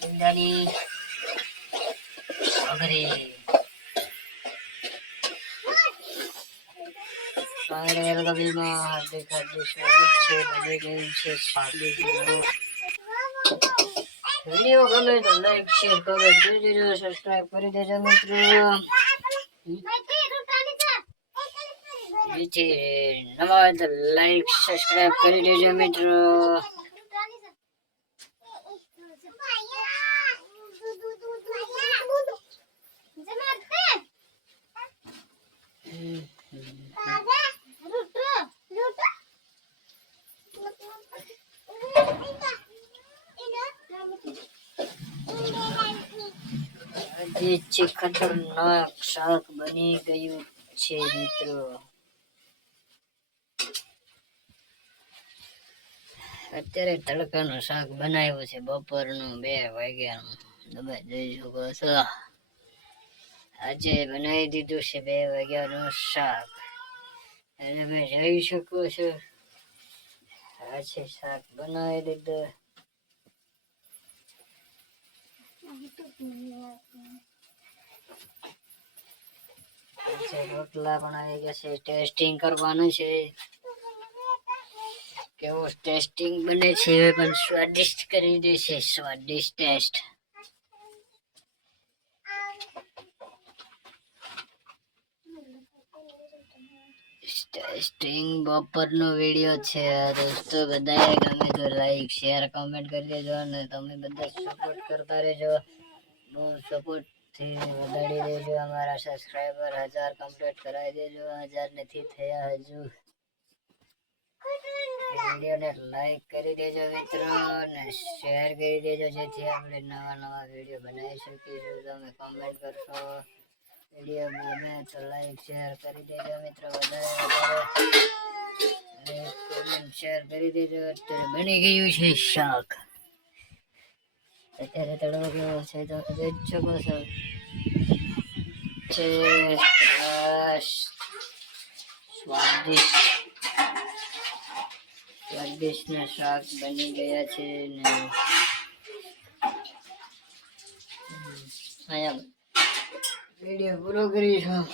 ઈંડાની વઘારી સ્વાગત કબીલમાં હાર્દિક હાર્દિક સ્વાગત છે બને ગયું છે સ્વાગત વીડિયો ગમે તો લાઈક શેર કમેન્ટ કરી દેજો સબસ્ક્રાઇબ કરી દેજો મિત્રો નીચે નવા હોય તો લાઈક સબસ્ક્રાઇબ કરી દેજો મિત્રો આજે છે ખતરનાક શાક બની ગયું છે મિત્રો. અત્યારે તડકાનું શાક બનાવ્યું છે, બપોરનું બે વાગ્યાનું. તમે જોઈ શકો છો. આજે બનાવી દીધું છે બે વાગ્યાનું શાક. તમે જોઈ શકો છો. છે શાક બનાવી દીધું છે રોટલા પણ આવી ગયા છે ટેસ્ટિંગ કરવાનું છે કેવો ટેસ્ટિંગ બને છે એ પણ સ્વાદિષ્ટ કરી દે છે સ્વાદિષ્ટ ટેસ્ટ ટેસ્ટિંગ બપોરનો વીડિયો છે. દોસ્તો, બધાએ ગમે તો લાઈક શેર કમેન્ટ કરી દેજો અને તમે બધા સપોર્ટ કરતા રહેજો. બહુ સપોર્ટથી વધારી દેજો. અમારા સબસ્ક્રાઈબર હજાર કમ્પ્લીટ કરાવી દેજો. હજાર નથી થયા હજુ. વિડીયોને લાઈક કરી દેજો મિત્રો અને શેર કરી દેજો જેથી આપણે નવા નવા વીડિયો બનાવી શકીશું. તમે કમેન્ટ કરશો. વીડિયો ગમે તો લાઈક શેર કરી દેજો મિત્રો, વધારે વધારે. શેર કરી દેજો. અત્યારે બની ગયું છે શાક. અત્યારે તળો કેવો છે તો જોઈ શકો છો. છે સ્વાદિષ્ટ સ્વાદિષ્ટના શાક બની ગયા છે ને. અહીંયા વીડિયો પૂરો કરીશું